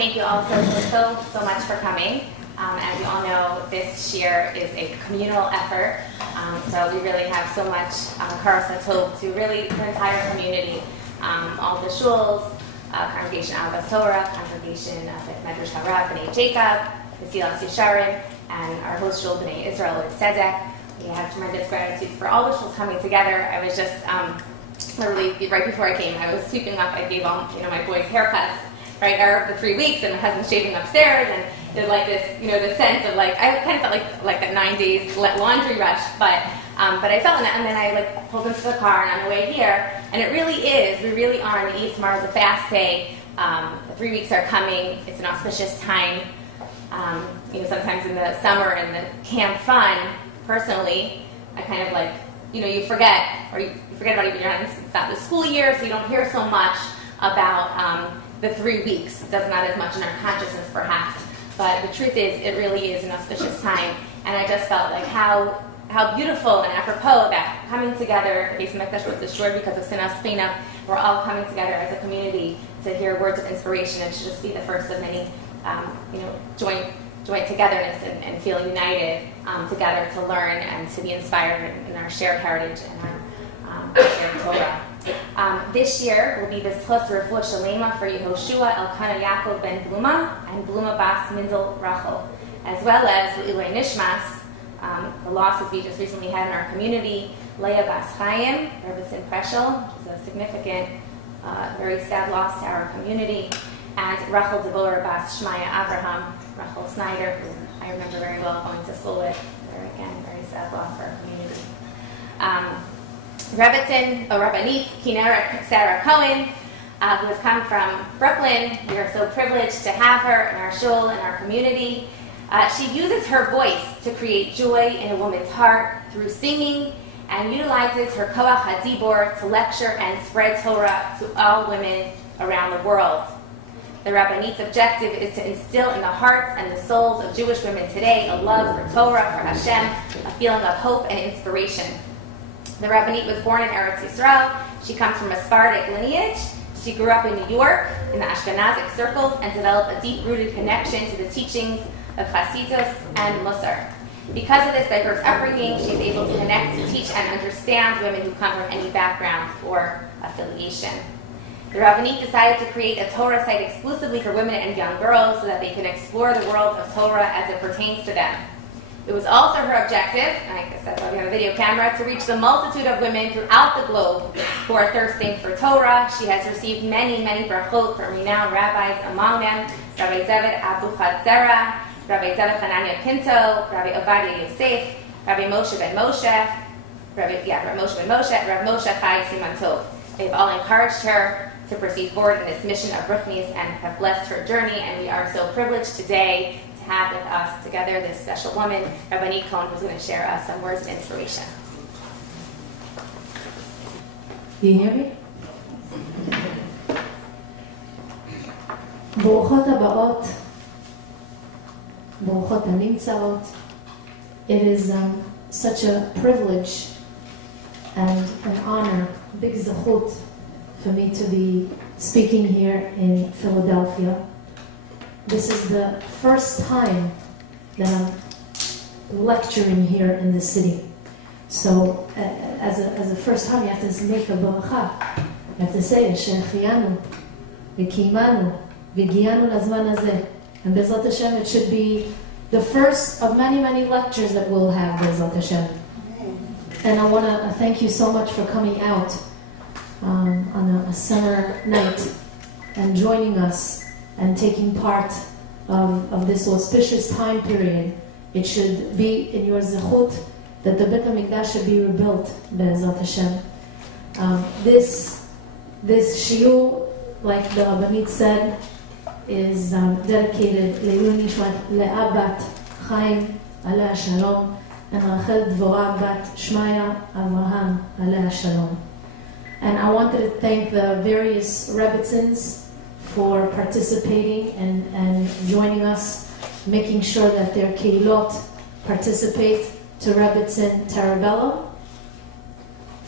Thank you all so much for coming. As you all know, this year is a communal effort, so we really have so much karas tov to really the entire community, all the shuls, Congregation Avas Torah, Congregation of Medrash Rabbanit Jacob, Mesilas Yesharim, and our host shul B'nai Israel with Zedek. We have tremendous gratitude for all the shuls coming together. I was just literally right before I came, I was sweeping up. I gave all my boys haircuts right after the 3 weeks, and my husband's shaving upstairs, and there's like this the sense of like I kind of felt like that 9 days laundry rush, but I felt in it, and then I pulled into the car and on the way here, and it really is. We really are on the eve. Tomorrow's a fast day. The 3 weeks are coming. It's an auspicious time. Sometimes in the summer and the camp fun, personally, I kind of you forget about it. It's not the school year, so you don't hear so much about the 3 weeks. It does not as much in our consciousness, perhaps. But the truth is, it really is an auspicious time. And I just felt like how beautiful and apropos that coming together, the Beis Hamikdash was destroyed because of Sinas Pena. We're all coming together as a community to hear words of inspiration. It should just be the first of many, joint togetherness and feel united together to learn and to be inspired in our shared heritage and our shared Torah. This year will be the Zchus Refuah Shalema for Yehoshua Elkanah Yaakov ben Bluma and Bluma Bas Mindel Rachel, as well as L'ilui Nishmas, the losses we just recently had in our community, Leah Bas Chaim, Rebbetzin Preschel, which is a significant, very sad loss to our community, and Rachel Deborah Bas Shmaya Abraham, Rachel Snyder, who I remember very well going to school with. Again, very sad loss for our community. Rabbanit, Kinneret, Sarah Cohen, who has come from Brooklyn. We are so privileged to have her in our shul, in our community. She uses her voice to create joy in a woman's heart through singing and utilizes her koach hadibor to lecture and spread Torah to all women around the world. The Rabbanit's objective is to instill in the hearts and the souls of Jewish women today a love for Torah, for Hashem, a feeling of hope and inspiration. The Rabbanit was born in Eretz Yisrael. She comes from a Sephardic lineage. She grew up in New York in the Ashkenazic circles and developed a deep-rooted connection to the teachings of Hasidus and Musar. Because of this diverse upbringing, she is able to connect, to teach, and understand women who come from any background or affiliation. The Rabbanit decided to create a Torah site exclusively for women and young girls so that they can explore the world of Torah as it pertains to them. It was also her objective, and I guess that's why we have a video camera, to reach the multitude of women throughout the globe who are thirsting for Torah. She has received many brachot from renowned rabbis, among them Rabbi Zedek Abu Chatzera, Rabbi Zedek Hanania Pinto, Rabbi Ovadia Yosef, Rabbi Moshe ben Moshe, Rabbi Moshe Chai Siman Tov. They've all encouraged her to proceed forward in this mission of Ruchnis and have blessed her journey, and we are so privileged today to have with us together this special woman, Rabbanit Cohen, who's going to share us some words of inspiration. Do you hear me? ברוכות הבאות, ברוכות הנמצאות. It is such a privilege and an honor, big zechut, for me to be speaking here in Philadelphia. This is the first time that I'm lecturing here in the city. So, as a first time, you have to make a baracha. You have to say, Shechianu, V'kimanu, V'giyanu lazman hazeh. And Bezrat Hashem, it should be the first of many lectures that we'll have, Bezrat Hashem. And I want to thank you so much for coming out on a summer night and joining us and taking part of this auspicious time period. It should be in your zechut that the Beit HaMikdash should be rebuilt, Be'ezrat Hashem. This shiur, like the Rabbanit said, is dedicated Le'ilui Nishmat Le'abat Chaim Aleh Shalom and Rachel Dvorah Bat Shmaya Avraham Aleh Shalom. And I wanted to thank the various Rebbetzins for participating and joining us, making sure that their keilot participate, to Rebbetzin Tarabella,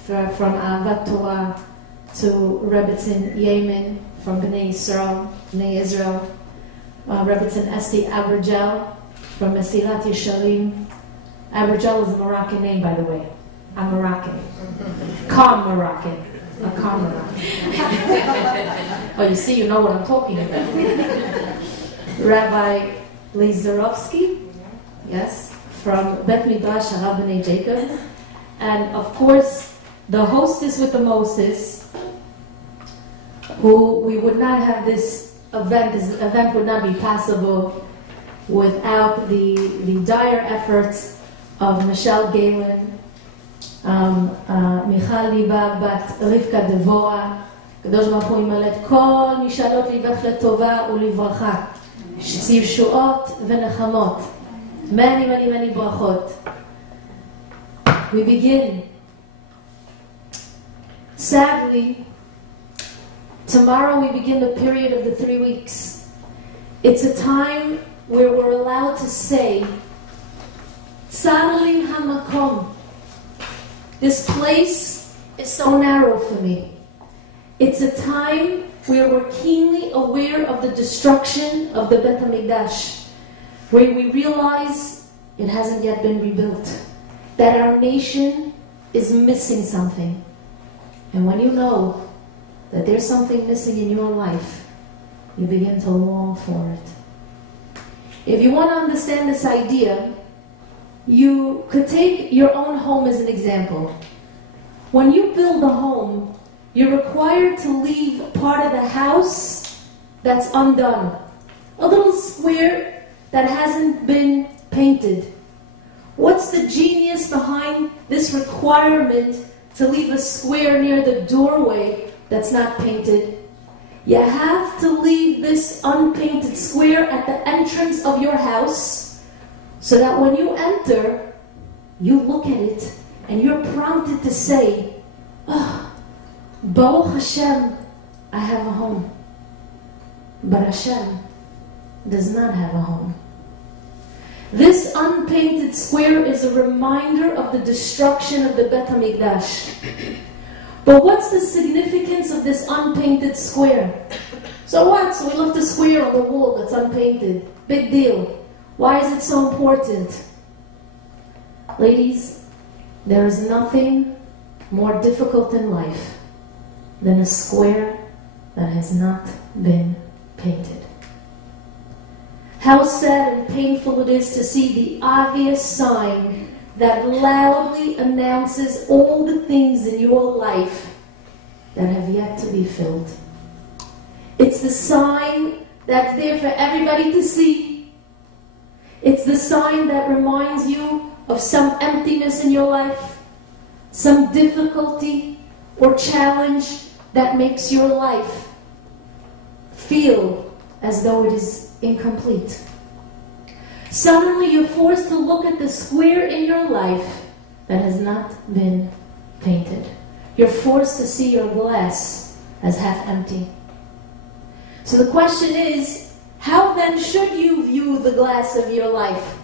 from Ahavat Torah, to Rebbetzin Yemen, from Bnei Israel, Rebbetzin Esti Abergel from Mesilat Yesharim. Abergel is a Moroccan name, by the way. I'm Moroccan. Calm Moroccan. A calm Moroccan. Oh, you see, you know what I'm talking about. Rabbi Lazarovsky, yes, from Bet Midrash Rabbanit Jacob. And of course, the hostess with the mostess, who we would not have this event would not be possible without the dire efforts of Michelle Galen, Michal Liba Bat Rivka Devora, הקדוש ברוך הוא ימלא את כל משאלות ליבך לטובה ולברכה, ישועות ונחמות, many ברכות. We begin. Sadly, tomorrow we begin the period of the 3 weeks. It's a time where we're allowed to say, Tzarli hamakom. This place is so narrow for me. It's a time where we're keenly aware of the destruction of the Bet HaMikdash, where we realize it hasn't yet been rebuilt, that our nation is missing something. And when you know that there's something missing in your life, you begin to long for it. If you want to understand this idea, you could take your own home as an example. When you build a home, you're required to leave part of the house that's undone. A little square that hasn't been painted. What's the genius behind this requirement to leave a square near the doorway that's not painted? You have to leave this unpainted square at the entrance of your house so that when you enter, you look at it and you're prompted to say, oh, Baruch Hashem, I have a home. But Hashem does not have a home. This unpainted square is a reminder of the destruction of the Bet HaMikdash. But what's the significance of this unpainted square? So what? So we left a square on the wall that's unpainted. Big deal. Why is it so important? Ladies, there is nothing more difficult in life than a square that has not been painted. How sad and painful it is to see the obvious sign that loudly announces all the things in your life that have yet to be filled. It's the sign that's there for everybody to see. It's the sign that reminds you of some emptiness in your life, some difficulty or challenge that makes your life feel as though it is incomplete. Suddenly you're forced to look at the square in your life that has not been painted. You're forced to see your glass as half empty. So the question is, how then should you view the glass of your life?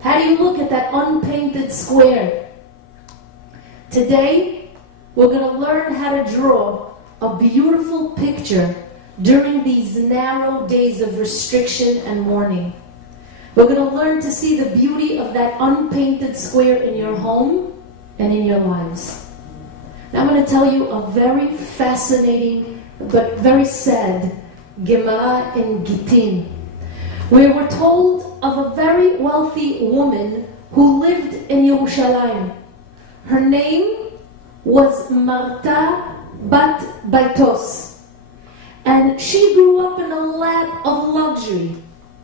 How do you look at that unpainted square? Today, we're going to learn how to draw a beautiful picture during these narrow days of restriction and mourning. We're going to learn to see the beauty of that unpainted square in your home and in your lives. Now I'm going to tell you a very fascinating but very sad Gemara in Gittin, where we're told of a very wealthy woman who lived in Yerushalayim. Her name was Marta Bat Baitos. And she grew up in a lap of luxury.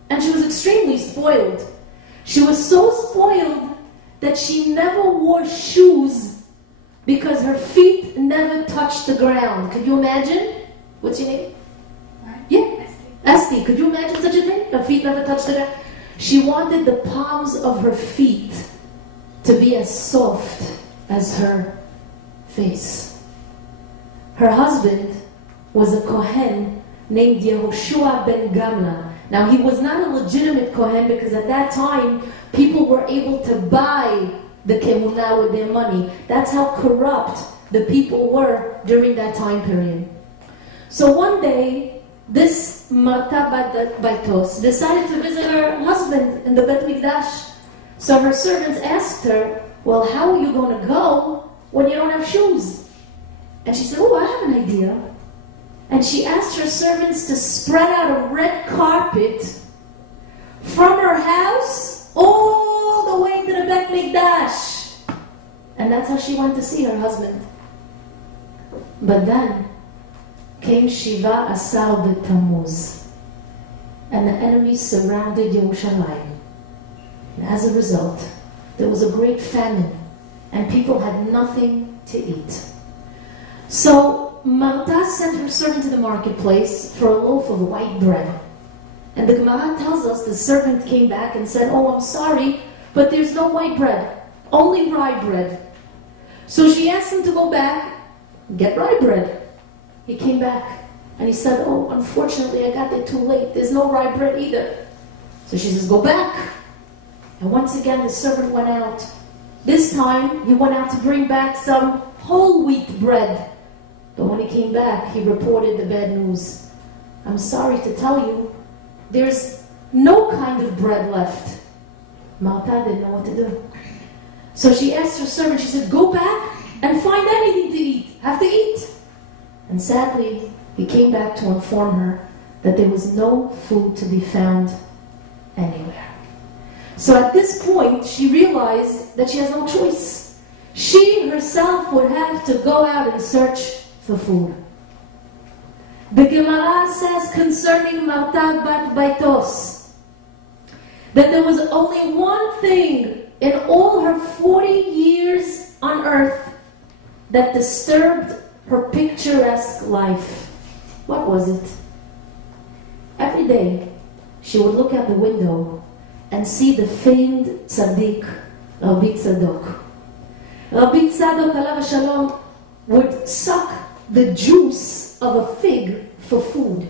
And she was extremely spoiled. She was so spoiled that she never wore shoes because her feet never touched the ground. Could you imagine? What's your name? Yeah, Esti. Could you imagine such a thing? Her feet never touched the ground. She wanted the palms of her feet to be as soft as her face. Her husband was a Cohen named Yehoshua ben Gamla. Now he was not a legitimate Cohen because at that time people were able to buy the kemunah with their money. That's how corrupt the people were during that time period. So one day this Marta bat Baitos decided to visit her husband in the Bet Mikdash. So her servants asked her, well, how are you going to go when you don't have shoes? And she said, oh, I have an idea. And she asked her servants to spread out a red carpet from her house all the way to the Bet Mikdash. And that's how she went to see her husband. But then came Shiva Asar B'Tammuz, and the enemy surrounded Yerushalayim. And as a result, there was a great famine, and people had nothing to eat. So Marta sent her servant to the marketplace for a loaf of white bread. And the Gemara tells us the servant came back and said, oh, I'm sorry, but there's no white bread, only rye bread. So she asked him to go back, get rye bread. He came back and he said, oh, unfortunately I got there too late. There's no rye bread either. So she says, go back. And once again the servant went out. This time he went out to bring back some whole wheat bread. But when he came back, he reported the bad news. I'm sorry to tell you, there's no kind of bread left. Marta didn't know what to do. So she asked her servant, she said, go back and find anything to eat. Have to eat. And sadly, he came back to inform her that there was no food to be found anywhere. So at this point, she realized that she has no choice. She herself would have to go out and search for food. The Gemara says concerning Marta bat Baitos that there was only one thing in all her 40 years on earth that disturbed her picturesque life. What was it? Every day, she would look out the window and see the famed tzaddik, Rabbi Tzadok. Rabbi Tzadok, alav shalom, would suck the juice of a fig for food.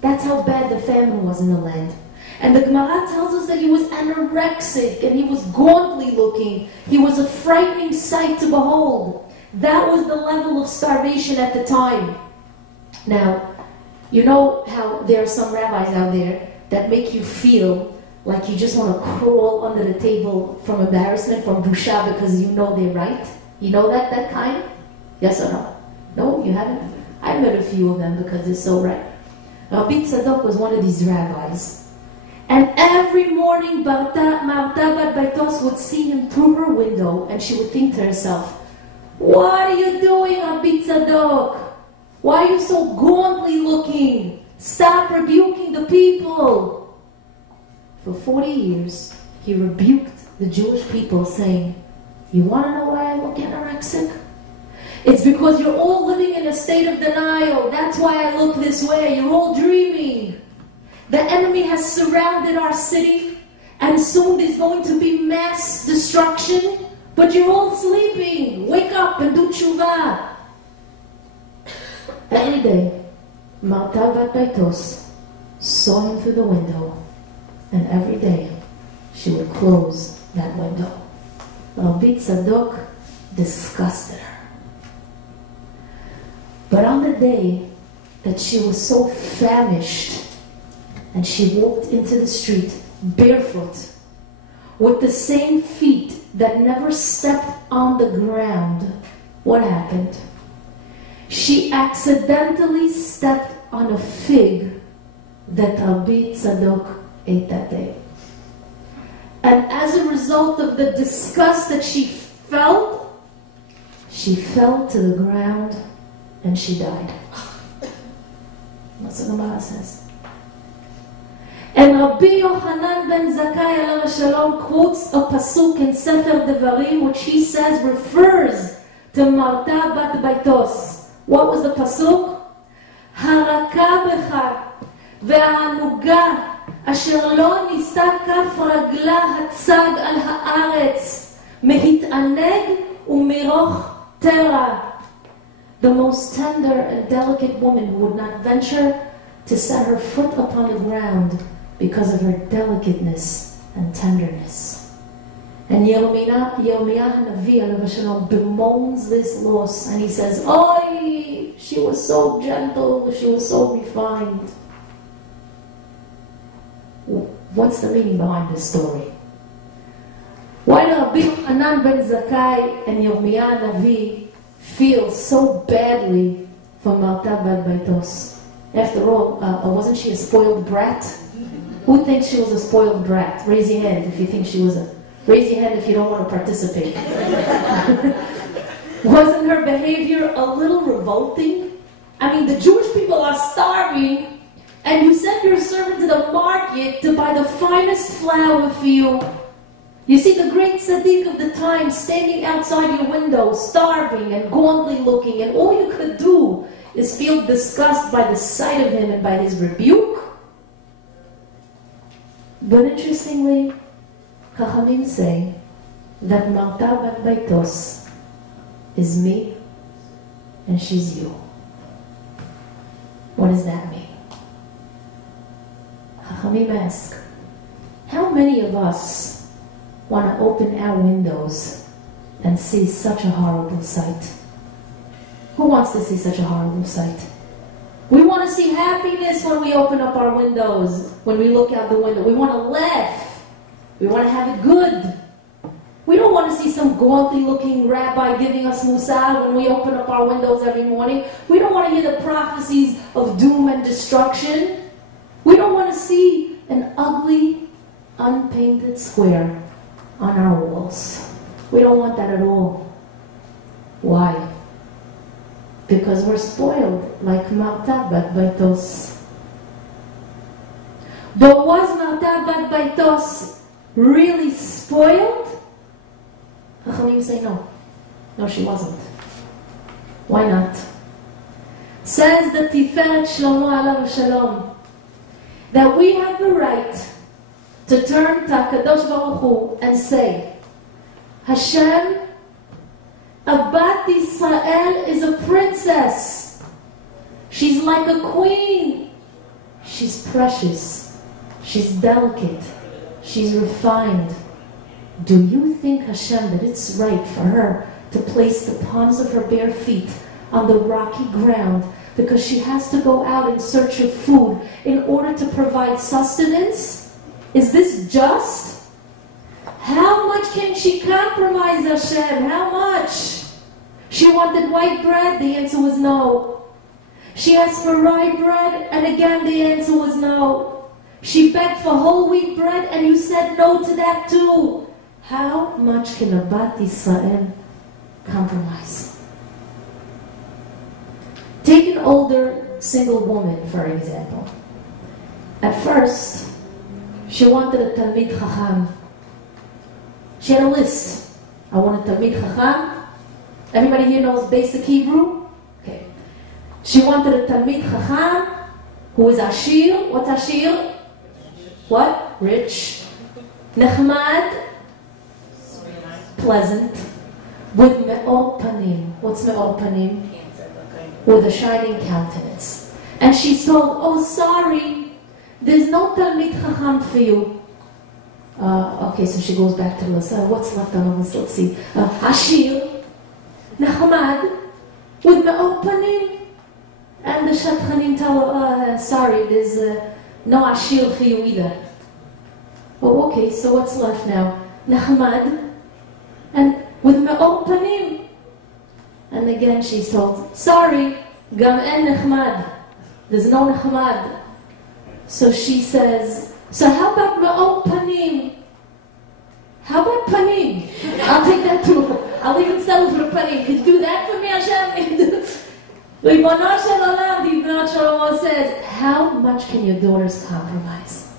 That's how bad the famine was in the land. And the Gemara tells us that he was anorexic and he was gauntly looking. He was a frightening sight to behold. That was the level of starvation at the time. Now, you know how there are some rabbis out there that make you feel like you just want to crawl under the table from embarrassment, from busha, because you know they're right? You know that kind? Yes or no? No, you haven't? I've met a few of them because they're so right. Rabbi Tzadok was one of these rabbis. And every morning, Marta bat Baitos would see him through her window, and she would think to herself, what are you doing, Rabbi Tzadok? Why are you so gauntly looking? Stop rebuking the people. For 40 years, he rebuked the Jewish people, saying, you want to know why I look anorexic? It's because you're all living in a state of denial. That's why I look this way. You're all dreaming. The enemy has surrounded our city, and soon there's going to be mass destruction, but you're all sleeping. Wake up and do tshuva. Every day, Marta bat Baitos saw him through the window, and every day she would close that window. Rabbi Tzadok disgusted her. But on the day that she was so famished, and she walked into the street barefoot, with the same feet that never stepped on the ground, what happened? She accidentally stepped on a fig that Rabbi Tzadok ate that day. And as a result of the disgust that she felt, she fell to the ground and she died. That's what the Gemara says. And Rabbi Yochanan ben Zakkai alav shalom quotes a pasuk in Sefer Devarim, which he says refers to Marta bat Baitos. What was the pasuk? Haraka becha ve'anuga asher lo nista kaf ragla hatzag al haaretz mehit'aneg umiroch tera. The most tender and delicate woman who would not venture to set her foot upon the ground because of her delicateness and tenderness. And Yirmiyah Hanavi alav shalom bemoans this loss, and he says, Oy, She was so gentle. She was so refined. What's the meaning behind this story? Why do Rabbi Hanan ben Zakkai and Yirmiyah Navi feel so badly for Marta bat Baitos? After all, wasn't she a spoiled brat? Who thinks she was a spoiled brat? Raise your hand if you think she was a... Raise your hand if you don't want to participate. Wasn't her behavior a little revolting? I mean, the Jewish people are starving, and you send your servant to the market to buy the finest flour for you. You see the great Zedek of the time standing outside your window, starving and gauntly looking, and all you could do is feel disgust by the sight of him and by his rebuke. But interestingly, Chachamim say that Marta bat Baitos is me and she's you. What does that mean? Chachamim ask, how many of us want to open our windows and see such a horrible sight? Who wants to see such a horrible sight? We want to see happiness when we open up our windows, when we look out the window. We want to laugh. We want to have it good. We don't want to see some gauntly looking rabbi giving us musar when we open up our windows every morning. We don't want to hear the prophecies of doom and destruction. We don't want to see an ugly, unpainted square on our walls. We don't want that at all. Why? Because we're spoiled like Marta bat Baitos. But was Marta bat Baitos really spoiled? Chachamim say no. No, she wasn't. Why not? Says the Tiferet Shlomo alav shalom that we have the right to turn to HaKadosh Baruch Hu and say, Hashem, Bat Yisrael is a princess. She's like a queen. She's precious. She's delicate. She's refined. Do you think, Hashem, that it's right for her to place the palms of her bare feet on the rocky ground because she has to go out in search of food in order to provide sustenance? Is this just? How much can she compromise, Hashem? How much? She wanted white bread, the answer was no. She asked for rye bread, and again the answer was no. She begged for whole wheat bread, and you said no to that too. How much can a Bat Yisrael compromise? Take an older single woman, for example. At first, she wanted a Talmid Chacham. She had a list. I want a Talmid Chacham. Everybody here knows basic Hebrew? Okay. She wanted a Talmid Chacham who is Ashir. What's Ashir? What? Rich. Nechmad. Pleasant. With Me'or Panim. What's Me'or Panim? With a shining countenance. And she's told, oh sorry, there's no Talmid Chacham for you. Okay, so she goes back to the list. What's left on the list? Let's see. Ashir. Nechmad, with Me'or Panim. And the Shatchanim tell her, sorry, there's no Ashir for you either. Oh, okay, so what's left now? Nechmad, and with Me'or Panim. And again she's told, sorry, Gam en Nechmad. There's no Nechmad. So she says, so how about Me'or Panim? How about Panim? I'll take that too. I'll even settle for Panim. Can you do that for me, Hashem? Ribono shel olam, the Ibn Shlomo says, how much can your daughters compromise?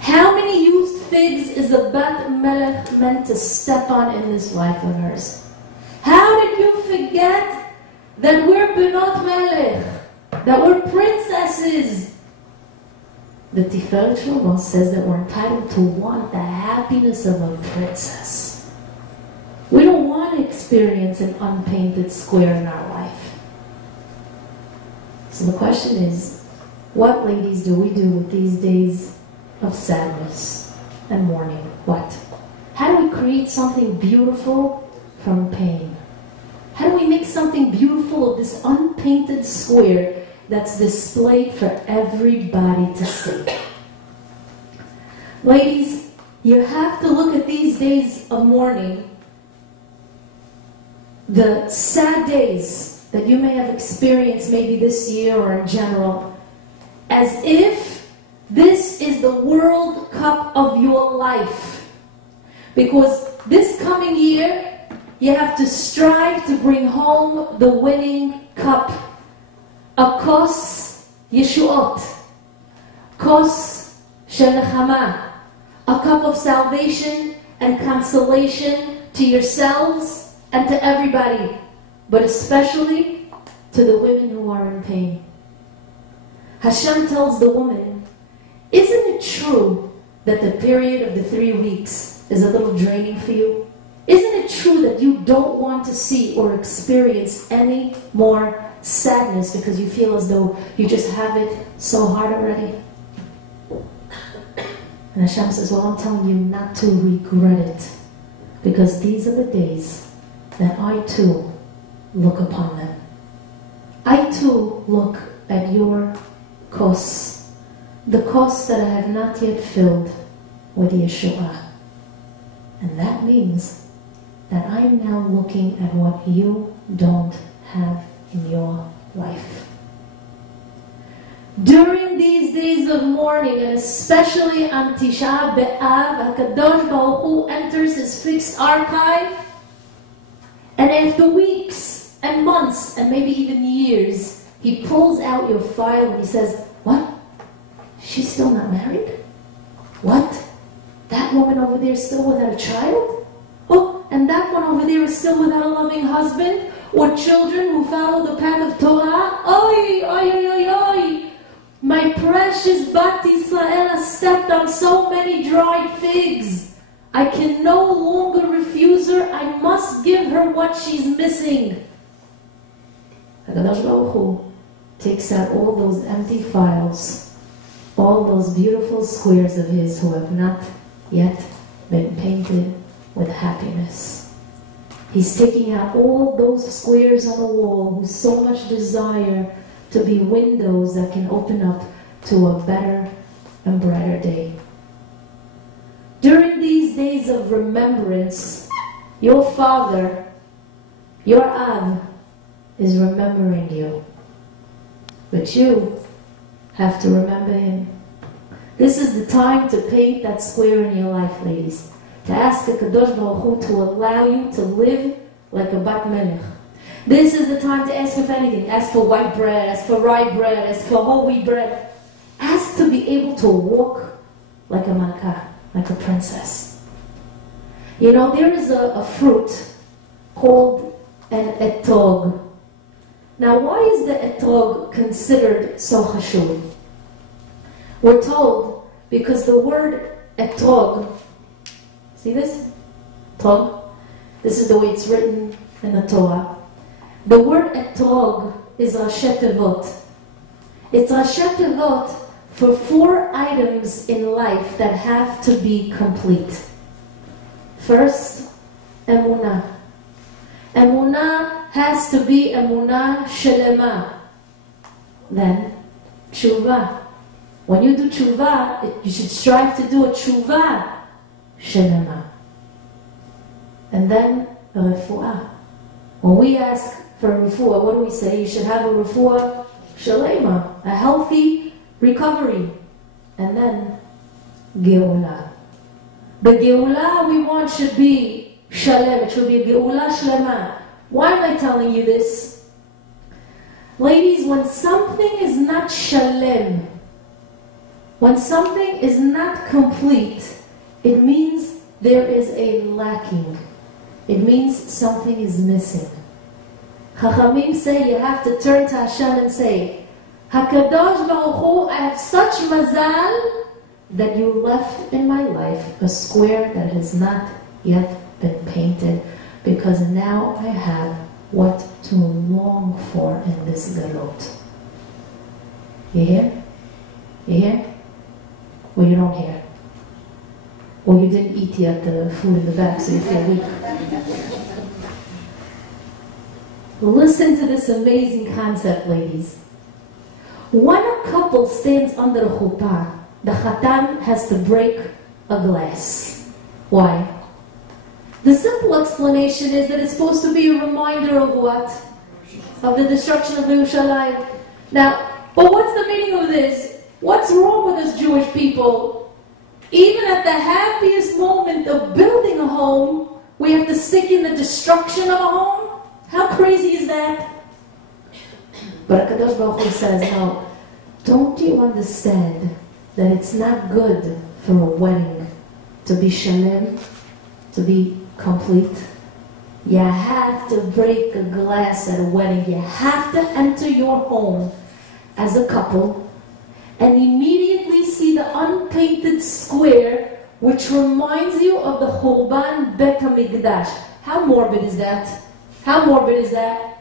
How many used figs is a Bat Melech meant to step on in this life of hers? How did you forget that we're Benot Melech, that we're princesses? The Tiferet Shlomo says that we're entitled to want the happiness of a princess. We don't want to experience an unpainted square in our life. So the question is, what, ladies, do we do with these days of sadness and mourning? What? How do we create something beautiful from pain? How do we make something beautiful of this unpainted square that's displayed for everybody to see? Ladies, you have to look at these days of mourning, the sad days that you may have experienced maybe this year or in general, as if this is the World Cup of your life. Because this coming year, you have to strive to bring home the winning cup. A kos yeshuot, kos shel nechama, a cup of salvation and consolation to yourselves and to everybody, but especially to the women who are in pain. Hashem tells the woman, isn't it true that the period of the 3 weeks is a little draining for you? Isn't it true that you don't want to see or experience any more sadness because you feel as though you just have it so hard already? And Hashem says, well, I'm telling you not to regret it, because these are the days that I too look upon them. I too look at your kos, the kos that I have not yet filled with Yeshua. And that means that I'm now looking at what you don't have in your life. During these days of mourning, and especially on Tisha B'Av, HaKadosh Baruch Hu enters his fixed archive, and after weeks and months and maybe even years, he pulls out your file and he says, what? She's still not married? What? That woman over there is still without a child? Oh, and that one over there is still without a loving husband or children who follow the path of Torah? Oy, oy, oy, oy, oy. My precious Bat Yisrael has stepped on so many dried figs. I can no longer refuse her. I must give her what she's missing. HaKadosh Baruch Hu takes out all those empty files, all those beautiful squares of his who have not yet been painted with happiness. He's taking out all those squares on the wall with so much desire to be windows that can open up to a better and brighter day. During these days of remembrance, your father, your Av, is remembering you. But you have to remember him. This is the time to paint that square in your life, ladies. To ask the Kadosh Baruch Hu to allow you to live like a Bat Melech. This is the time to ask for anything. Ask for white bread, ask for rye bread, ask for whole wheat bread. Ask to be able to walk like a malka, like a princess. You know, there is a fruit called an etog. Now, why is the etog considered so chashuv? We're told because the word etrog, see this? Tog. This is the way it's written in the Torah. The word etrog is Rashi Tevot. It's Rashi Tevot for 4 items in life that have to be complete. First, emunah. Emunah has to be emunah shelema. Then, tshuva. When you do tshuva, you should strive to do a tshuva shelema. And then, a refuah. When we ask for a refuah, what do we say? You should have a refuah shelema, a healthy recovery. And then, geulah. The geulah we want should be shalem. It should be a geulah shlema. Why am I telling you this? Ladies, when something is not shalem, when something is not complete, it means there is a lacking. It means something is missing. Chachamim say you have to turn to Hashem and say, HaKadosh Baruch Hu, I have such mazal that you left in my life a square that has not yet been painted, because now I have what to long for in this galot. You hear? You hear? Or you don't hear? Or you didn't eat yet the food in the back, so you feel weak. Listen to this amazing concept, ladies. When a couple stands under a chuppah, the chatan has to break a glass. Why? The simple explanation is that it's supposed to be a reminder of what? Of the destruction of Yerushalayim. Now, but what's the meaning of this? What's wrong with us Jewish people? Even at the happiest moment of building a home, we have to stick in the destruction of a home? How crazy is that? But HaKadosh Baruch Hu says, no, don't you understand that it's not good for a wedding to be shalem, to be complete? You have to break a glass at a wedding. You have to enter your home as a couple and immediately see the unpainted square which reminds you of the Churban Bet HaMikdash. How morbid is that? How morbid is that?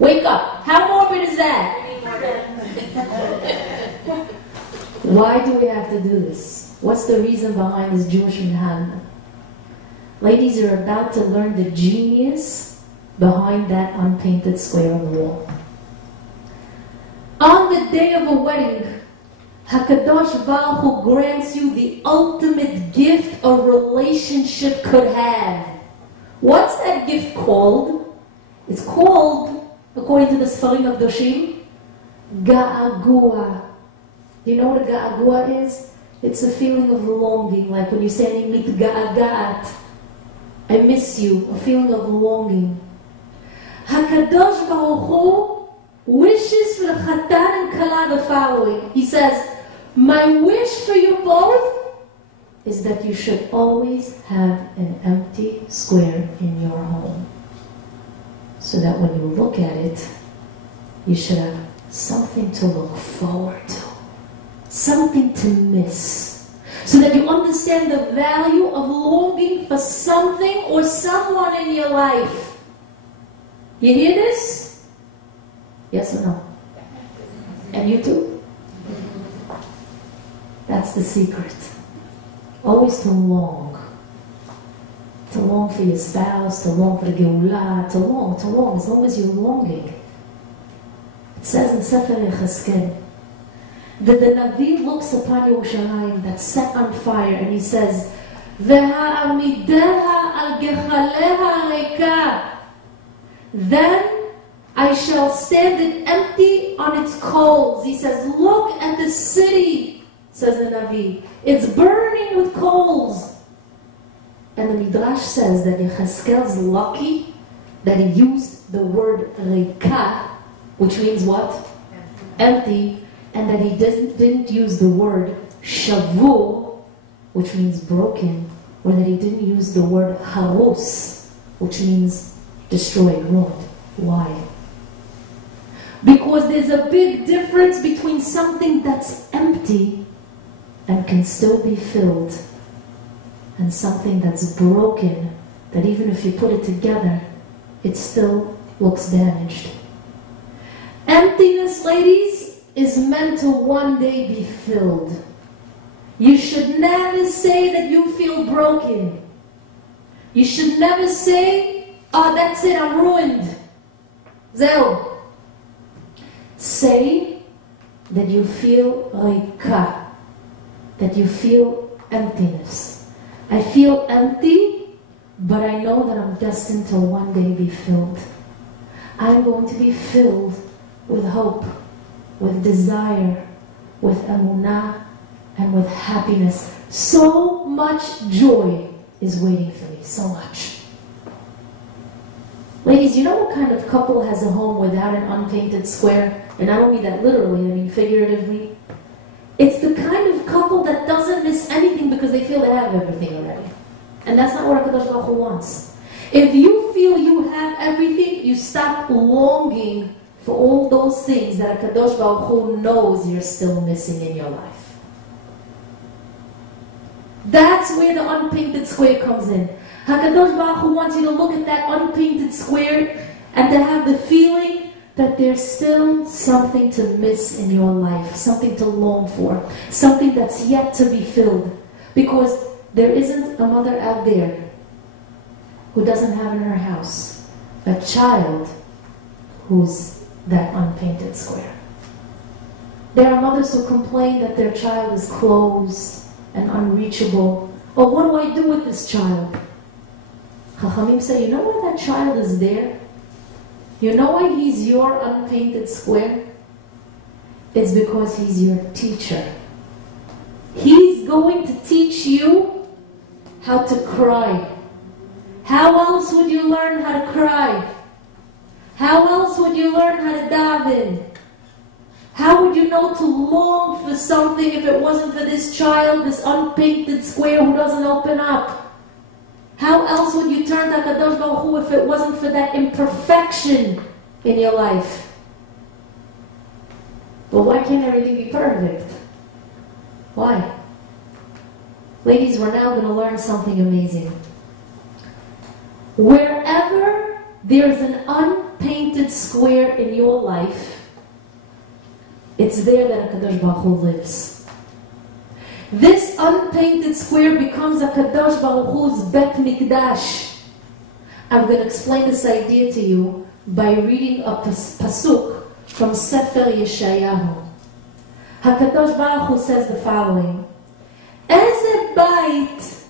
Wake up. How morbid is that? Why do we have to do this? What's the reason behind this Jewish minhag? Ladies, you're about to learn the genius behind that unpainted square on the wall. On the day of a wedding, HaKadosh Baruch Hu grants you the ultimate gift a relationship could have. What's that gift called? It's called, according to the Sfarim of Doshim, Ga'agua. Do you know what a Ga'agua is? It's a feeling of longing, like when you say, Mit Ga'agat, I miss you, a feeling of longing. HaKadosh Baruch Hu wishes for the Chatan and Kala the following. He says, my wish for you both is that you should always have an empty square in your home. So that when you look at it, you should have something to look forward to. Something to miss. So that you understand the value of longing for something or someone in your life. You hear this? Yes or no? And you too? That's the secret. Always to long. To long for your spouse, to long for the Geulah, to long, as long as you're longing. It says in Sefer Yechezkel that the Navi looks upon Yerushalayim that's set on fire and he says, Ve'ha'amideha al gechaleha reika. Then I shall stand it empty on its coals. He says, look at the city, says the Navi. It's burning with coals. And the Midrash says that Yechezkel's lucky that he used the word reika, which means what? Empty. And that he didn't use the word shavur, which means broken, or that he didn't use the word harus, which means destroyed, ruined. Why? Because there's a big difference between something that's empty and can still be filled, and something that's broken, that even if you put it together, it still looks damaged. Emptiness, ladies, is meant to one day be filled. You should never say that you feel broken. You should never say, oh, that's it, I'm ruined. Zeo. Say that you feel reika, that you feel emptiness. I feel empty, but I know that I'm destined to one day be filled. I'm going to be filled with hope, with desire, with emunah, and with happiness. So much joy is waiting for me, so much. Ladies, you know what kind of couple has a home without an unpainted square? And I don't mean that literally, I mean figuratively. It's the kind of couple that doesn't miss anything because they feel they have everything already. And that's not what HaKadosh Baruch Hu wants. If you feel you have everything, you stop longing for all those things that HaKadosh Baruch Hu knows you're still missing in your life. That's where the unpainted square comes in. HaKadosh Baruch Hu wants you to look at that unpainted square and to have the feeling that there's still something to miss in your life, something to long for, something that's yet to be filled. Because there isn't a mother out there who doesn't have in her house a child who's that unpainted square. There are mothers who complain that their child is closed and unreachable. Oh, what do I do with this child? Chachamim say, you know why that child is there? You know why he's your unpainted square? It's because he's your teacher. He's going to teach you how to cry. How else would you learn how to cry? How else would you learn how to daven? How would you know to long for something if it wasn't for this child, this unpainted square who doesn't open up? How else would you turn to HaKadosh Baruch Hu if it wasn't for that imperfection in your life? But why can't everything be perfect? Why? Ladies, we're now going to learn something amazing. Wherever there's an unpainted square in your life, it's there that HaKadosh Baruch Hu lives. This unpainted square becomes HaKadosh Baruch Hu's Bet Mikdash. I'm going to explain this idea to you by reading a pasuk from Sefer Yeshayahu. HaKadosh Baruch Hu says the following: Eze bait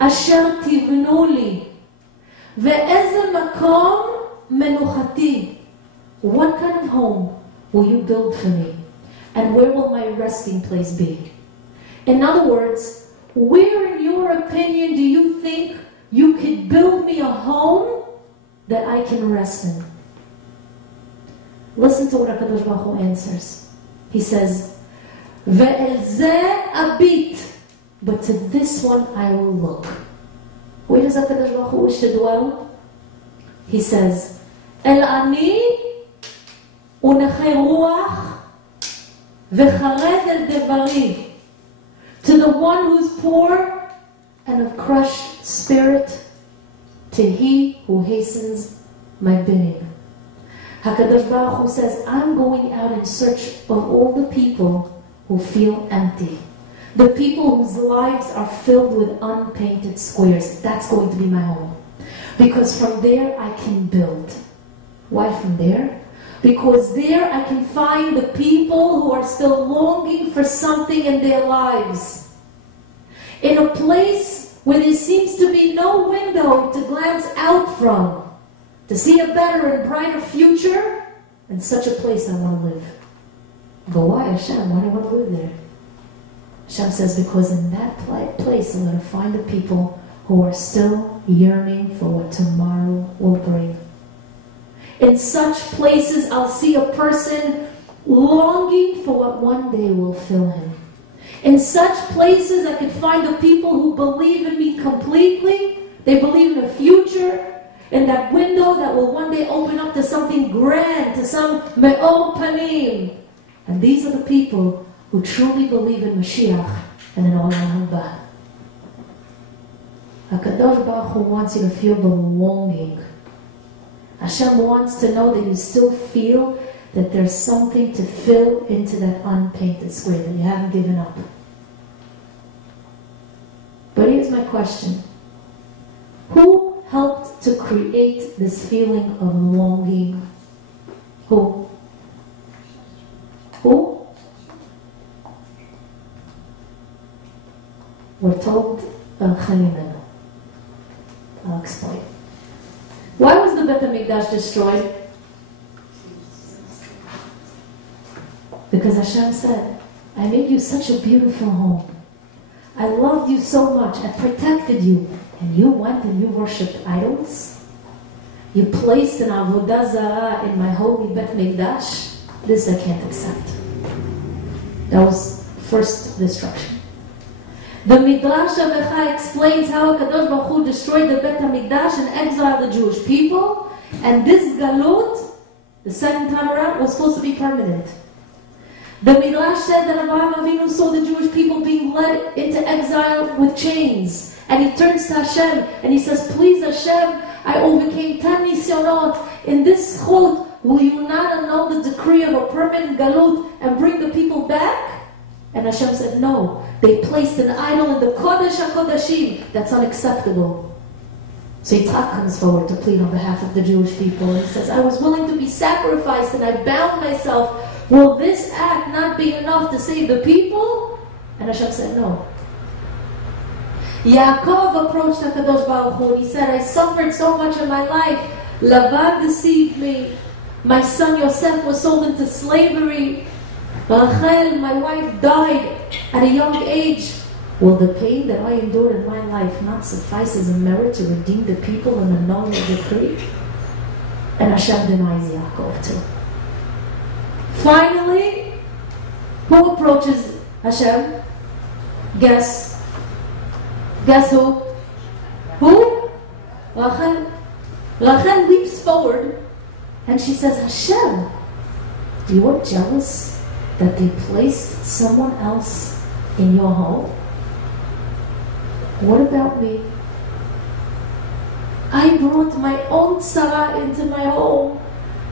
asher tivnu li ve'eze makom menuchati. What kind of home will you build for me? And where will my resting place be? In other words, where in your opinion do you think you could build me a home that I can rest in? Listen to what HaKadosh Baruch Hu answers. He says, Ve'el zeh abit, but to this one I will look. Where does HaKadosh Baruch Hu wish to dwell? He says, El ani unechei ruach vecharet el devari. To the one who's poor and of crushed spirit, to he who hastens my bidding. HaKadosh Baruch Hu says, I'm going out in search of all the people who feel empty. The people whose lives are filled with unpainted squares. That's going to be my home. Because from there I can build. Why from there? Because there I can find the people who are still longing for something in their lives. In a place where there seems to be no window to glance out from, to see a better and brighter future, in such a place I want to live. But why, Hashem? Why do I want to live there? Hashem says, because in that place I'm going to find the people who are still yearning for what tomorrow will bring. In such places, I'll see a person longing for what one day will fill him. In such places, I can find the people who believe in me completely. They believe in a future, in that window that will one day open up to something grand, to some me'or panim. And these are the people who truly believe in Mashiach and in Olam Haba. HaKadosh Baruch Hu wants you to feel the longing. Hashem wants to know that you still feel that there's something to fill into that unpainted square, that you haven't given up. But here's my question. Who helped to create this feeling of longing? Who? Who? We're told Chalina. I'll explain. Why was the Bet HaMikdash destroyed? Because Hashem said, I made you such a beautiful home. I loved you so much. I protected you. And you went and you worshipped idols? You placed an avodah zarah in my holy Bet HaMikdash? This I can't accept. That was first destruction. The Midrash Avecha explains how HaKadosh Baruch Hu destroyed the Bet HaMikdash and exiled the Jewish people. And this galut, the second time around, was supposed to be permanent. The Midrash said that Abraham Avinu saw the Jewish people being led into exile with chains. And he turns to Hashem and he says, please Hashem, I overcame 10 nisyonot. In this chut, will you not annul the decree of a permanent galut and bring the people back? And Hashem said, no. They placed an idol in the Kodesh HaKodashim. That's unacceptable. So Yitzhak comes forward to plead on behalf of the Jewish people. He says, I was willing to be sacrificed and I bound myself. Will this act not be enough to save the people? And Hashem said, no. Yaakov approached HaKadosh Baruch Hu and he said, I suffered so much in my life. Lavan deceived me. My son Yosef was sold into slavery. Rachel, my wife, died at a young age. Will the pain that I endured in my life not suffice as a merit to redeem the people in the knowing of the decree? And Hashem denies Yaakov too. Finally, who approaches Hashem? Guess who? Who? Rachel. Rachel leaps forward and she says, Hashem, you are jealous that they placed someone else in your home? What about me? I brought my own Sarah into my home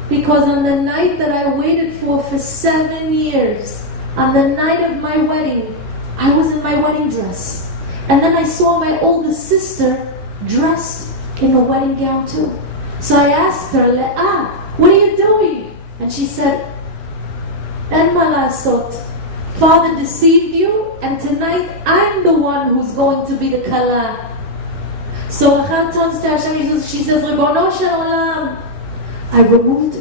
because on the night that I waited for 7 years, on the night of my wedding, I was in my wedding dress. And then I saw my oldest sister dressed in a wedding gown too. So I asked her, Leah, what are you doing? And she said, En ma lasot. Father deceived you, and tonight I'm the one who's going to be the kala. So Rachel turns to Hashem, she says, Ribono shel olam. I removed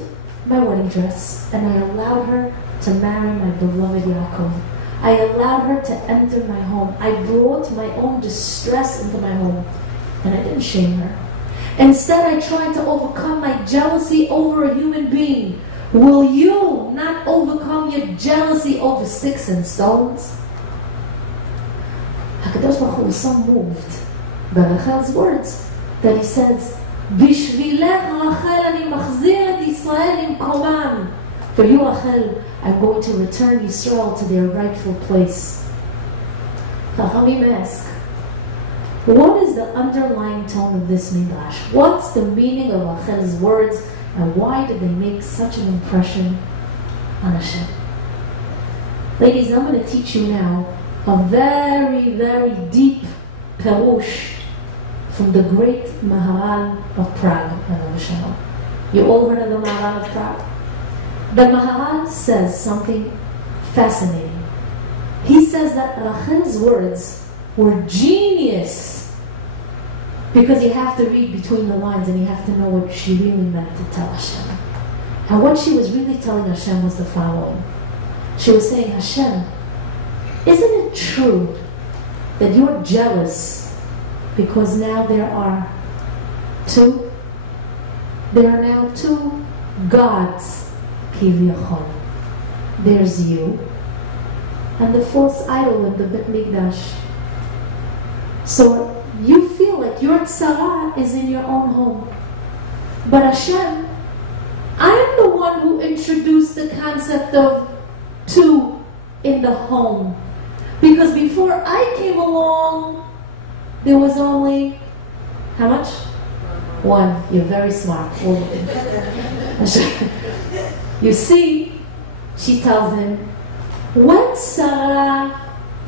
my wedding dress, and I allowed her to marry my beloved Yaakov. I allowed her to enter my home. I brought my own distress into my home, and I didn't shame her. Instead, I tried to overcome my jealousy over a human being. Will you not overcome your jealousy over sticks and stones? HaKadosh Baruch Hu was so moved by Rachel's words that he says, Bishvilech Rachel ani machzir et Yisrael imkomam. For you, Rachel, I'm going to return Yisrael to their rightful place. Chachamim ask, what is the underlying tone of this midrash? What's the meaning of Rachel's words? And why did they make such an impression on Hashem? Ladies, I'm going to teach you now a very, very deep perush from the great Maharal of Prague. You all heard of the Maharal of Prague? The Maharal says something fascinating. He says that Rachel's words were genius, because you have to read between the lines and you have to know what she really meant to tell Hashem. And what she was really telling Hashem was the following. She was saying, Hashem, isn't it true that you're jealous because now there are now two gods, Kiviyachon. There's you and the false idol in the Bet Mikdash. So you feel like your tzara is in your own home. But Hashem, I am the one who introduced the concept of two in the home. Because before I came along, there was only, how much? One. You're very smart. You see, she tells him, when Sarah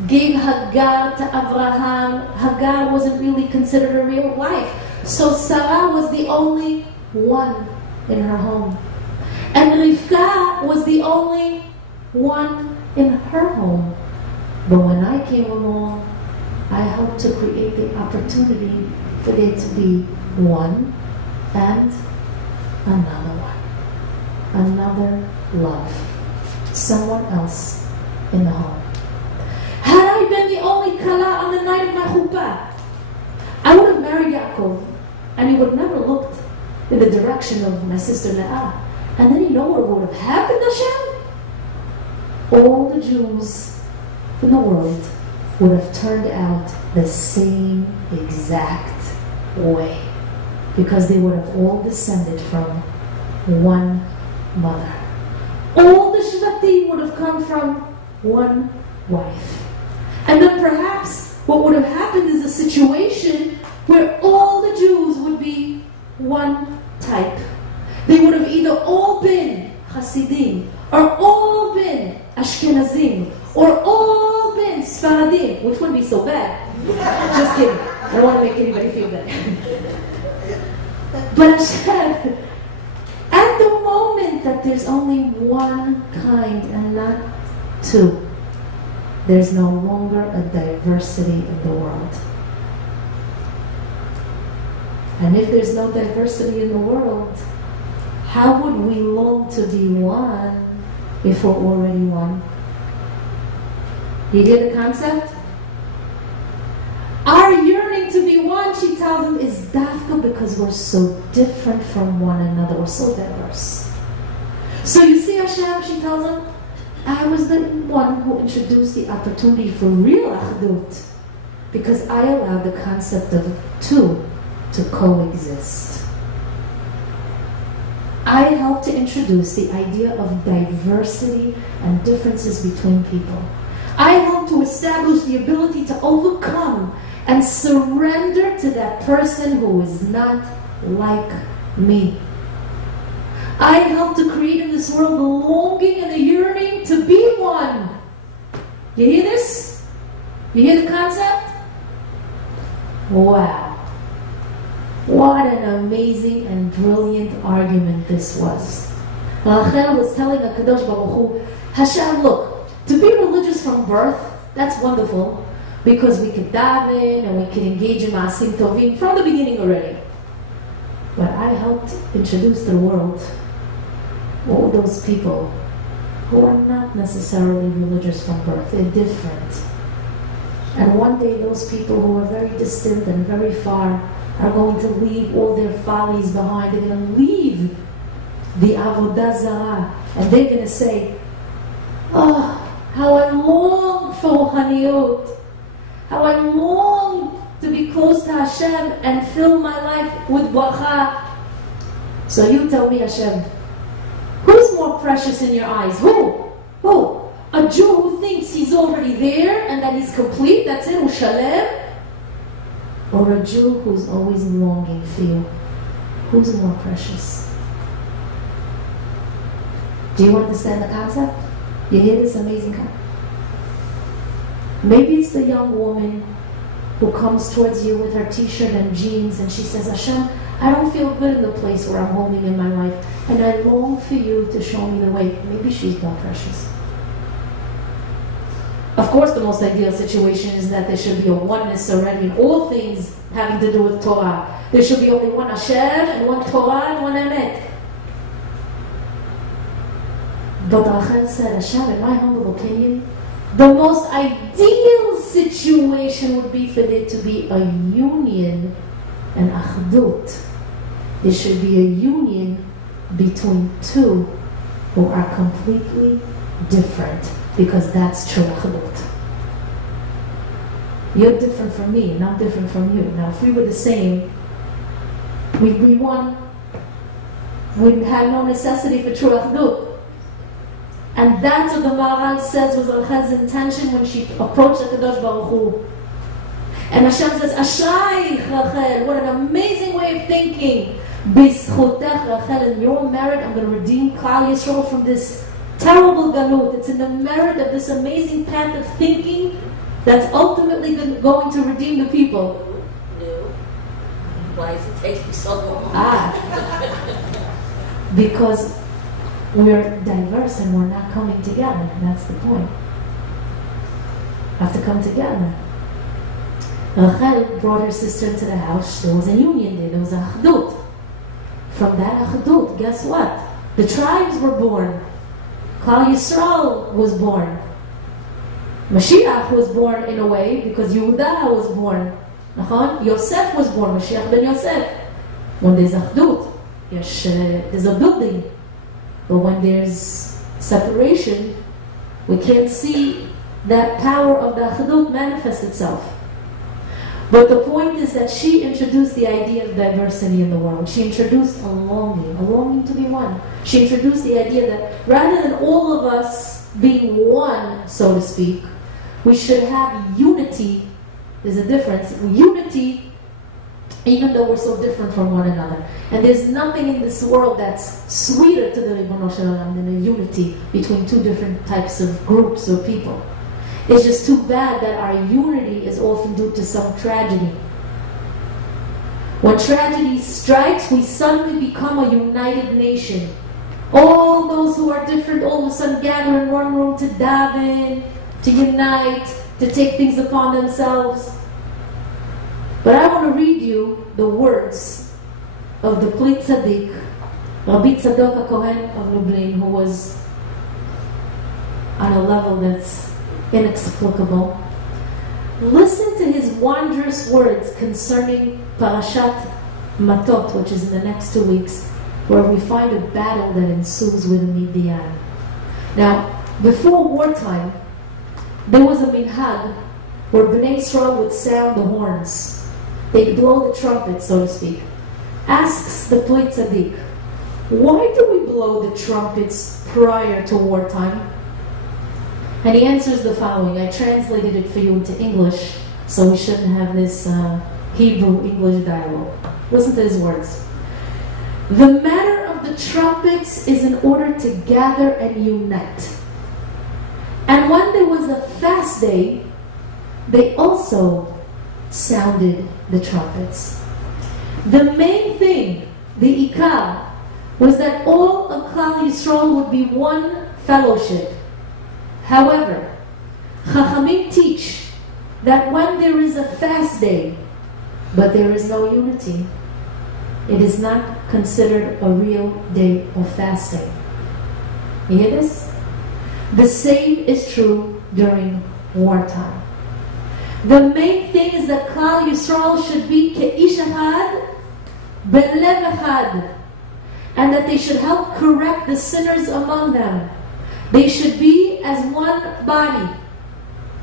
gave Hagar to Abraham, Hagar wasn't really considered a real wife. So Sarah was the only one in her home. And Rivka was the only one in her home. But when I came along, I helped to create the opportunity for there to be one and another one. Another love. Someone else in the home. Had I been the only kala on the night of my chuppah, I would have married Yaakov, and he would never looked in the direction of my sister Leah. And then you know what would have happened, Hashem? All the Jews in the world would have turned out the same exact way, because they would have all descended from one mother. All the Shvatim would have come from one wife. And then perhaps what would have happened is a situation where all the Jews would be one type. They would have either all been Hasidim, or all been Ashkenazim, or all been Sfaradim, which wouldn't be so bad. Just kidding. I don't want to make anybody feel bad. But Hashem, at the moment that there's only one kind and not two, there's no longer a diversity in the world. And if there's no diversity in the world, how would we long to be one if we're already one? You get the concept? Our yearning to be one, she tells them, is dafka because we're so different from one another. We're so diverse. So you see Hashem, she tells them, I was the one who introduced the opportunity for real achdut because I allowed the concept of two to coexist. I helped to introduce the idea of diversity and differences between people. I helped to establish the ability to overcome and surrender to that person who is not like me. I helped to create in this world the longing and the yearning to be one. You hear this? You hear the concept? Wow. What an amazing and brilliant argument this was. Rachel was telling HaKadosh Baruch Hu, Hashem, look, to be religious from birth, that's wonderful, because we can daven and we can engage in Ma'asim Tovim from the beginning already. But I helped introduce to the world all those people who are not necessarily religious from birth. They're different. And one day those people who are very distant and very far are going to leave all their follies behind. They're going to leave the Avodah Zarah. And they're going to say, oh, how I long for Ruhaniyut. How I long to be close to Hashem and fill my life with bracha. So you tell me, Hashem, who's more precious in your eyes? Who? Who? A Jew who thinks he's already there and that he's complete, that's it, Ushalem? Or a Jew who's always longing for you? Who's more precious? Do you understand the concept? You hear this amazing concept? Maybe it's the young woman who comes towards you with her t-shirt and jeans and she says, Hashem, I don't feel good in the place where I'm holding in my life and I long for you to show me the way. Maybe she's more precious. Of course, the most ideal situation is that there should be a oneness already in all things having to do with Torah. There should be only one Hashem and one Torah and one Emet. But Rachel said, Hashem, in my humble opinion, the most ideal situation would be for there to be a union, an achdut. There should be a union between two who are completely different, because that's true achdut. You're different from me, and I'm different from you. Now, if we were the same, we'd be one. We'd have no necessity for true achdut. And that's what the Maharal says was Rachel's intention when she approached the Kadosh Baruch Hu. And Hashem says, Ashayich Rachel, what an amazing way of thinking. B'zchutech Rachel, in your merit, I'm going to redeem Klal Yisrael from this terrible galut. It's in the merit of this amazing path of thinking that's ultimately going to redeem the people. No. Why is it taking so long? Because we're diverse and we're not coming together. That's the point. We have to come together. Rachel brought her sister into the house. There was a union there. There was a achdut. From that achdut, guess what? The tribes were born. Klal Yisrael was born. Mashiach was born in a way because Yehuda was born. Yosef was born. Mashiach ben Yosef. When there's achdut, there's a building. But when there's separation, we can't see that power of the achdut manifest itself. But the point is that she introduced the idea of diversity in the world. She introduced a longing to be one. She introduced the idea that rather than all of us being one, so to speak, we should have unity. There's a difference. Unity, even though we're so different from one another. And there's nothing in this world that's sweeter to the Ribbono Shel Olam than a unity between two different types of groups or people. It's just too bad that our unity is often due to some tragedy. When tragedy strikes, we suddenly become a united nation. All those who are different all of a sudden gather in one room to daven, to unite, to take things upon themselves. But I want to read you the words of the Plit Tzaddik, Rabbi Tzadok Cohen of Lublin, who was on a level that's inexplicable. Listen to his wondrous words concerning Parashat Matot, which is in the next 2 weeks, where we find a battle that ensues with Midian. Now, before wartime, there was a minhag where Bnei Israel would sound the horns. They'd blow the trumpet, so to speak. Asks the Plit Tzaddik, why do we blow the trumpets prior to wartime? And he answers the following. I translated it for you into English, so we shouldn't have this Hebrew-English dialogue. Listen to his words. The matter of the trumpets is in order to gather and unite. And when there was a fast day, they also sounded the trumpets. The main thing, the ikar, was that all of Klal Yisrael would be one fellowship. However, Chachamim teach that when there is a fast day, but there is no unity, it is not considered a real day of fasting. You hear this? The same is true during wartime. The main thing is that Klal Yisrael should be ke'ish echad, belev echad, and that they should help correct the sinners among them. They should be as one body.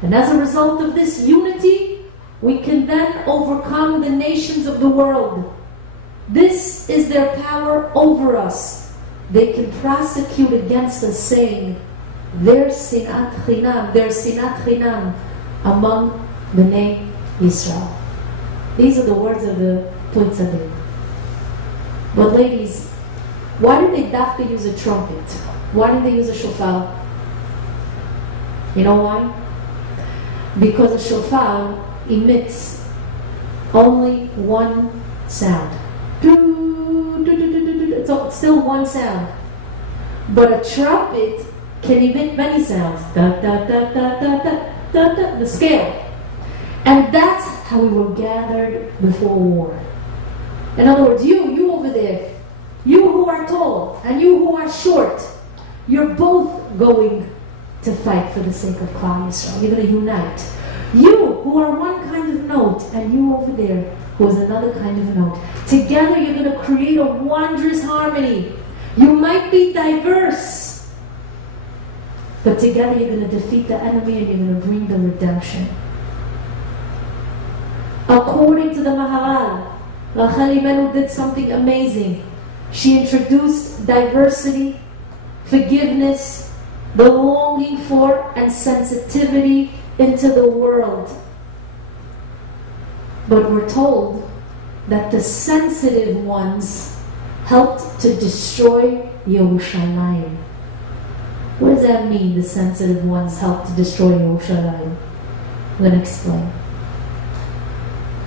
And as a result of this unity, we can then overcome the nations of the world. This is their power over us. They can prosecute against us, saying, their sinat chinam among Bnei Yisrael. These are the words of the Plit Tzaddik. But ladies, why did they have to use a trumpet? Why did they use a shofar? You know why? Because a shofar emits only one sound. So it's still one sound. But a trumpet can emit many sounds. Da, da, da, da, da, da, da, da, the scale. And that's how we were gathered before war. In other words, you over there, you who are tall and you who are short, you're both going to fight for the sake of Klal Yisrael. You're going to unite. You who are one kind of note and you over there who is another kind of note. Together you're going to create a wondrous harmony. You might be diverse, but together you're going to defeat the enemy and you're going to bring the redemption. According to the Maharal, Rachel Imenu did something amazing. She introduced diversity, forgiveness, the longing for and sensitivity into the world. But we're told that the sensitive ones helped to destroy Yerushalayim. What does that mean, the sensitive ones helped to destroy Yerushalayim? I'm going to explain.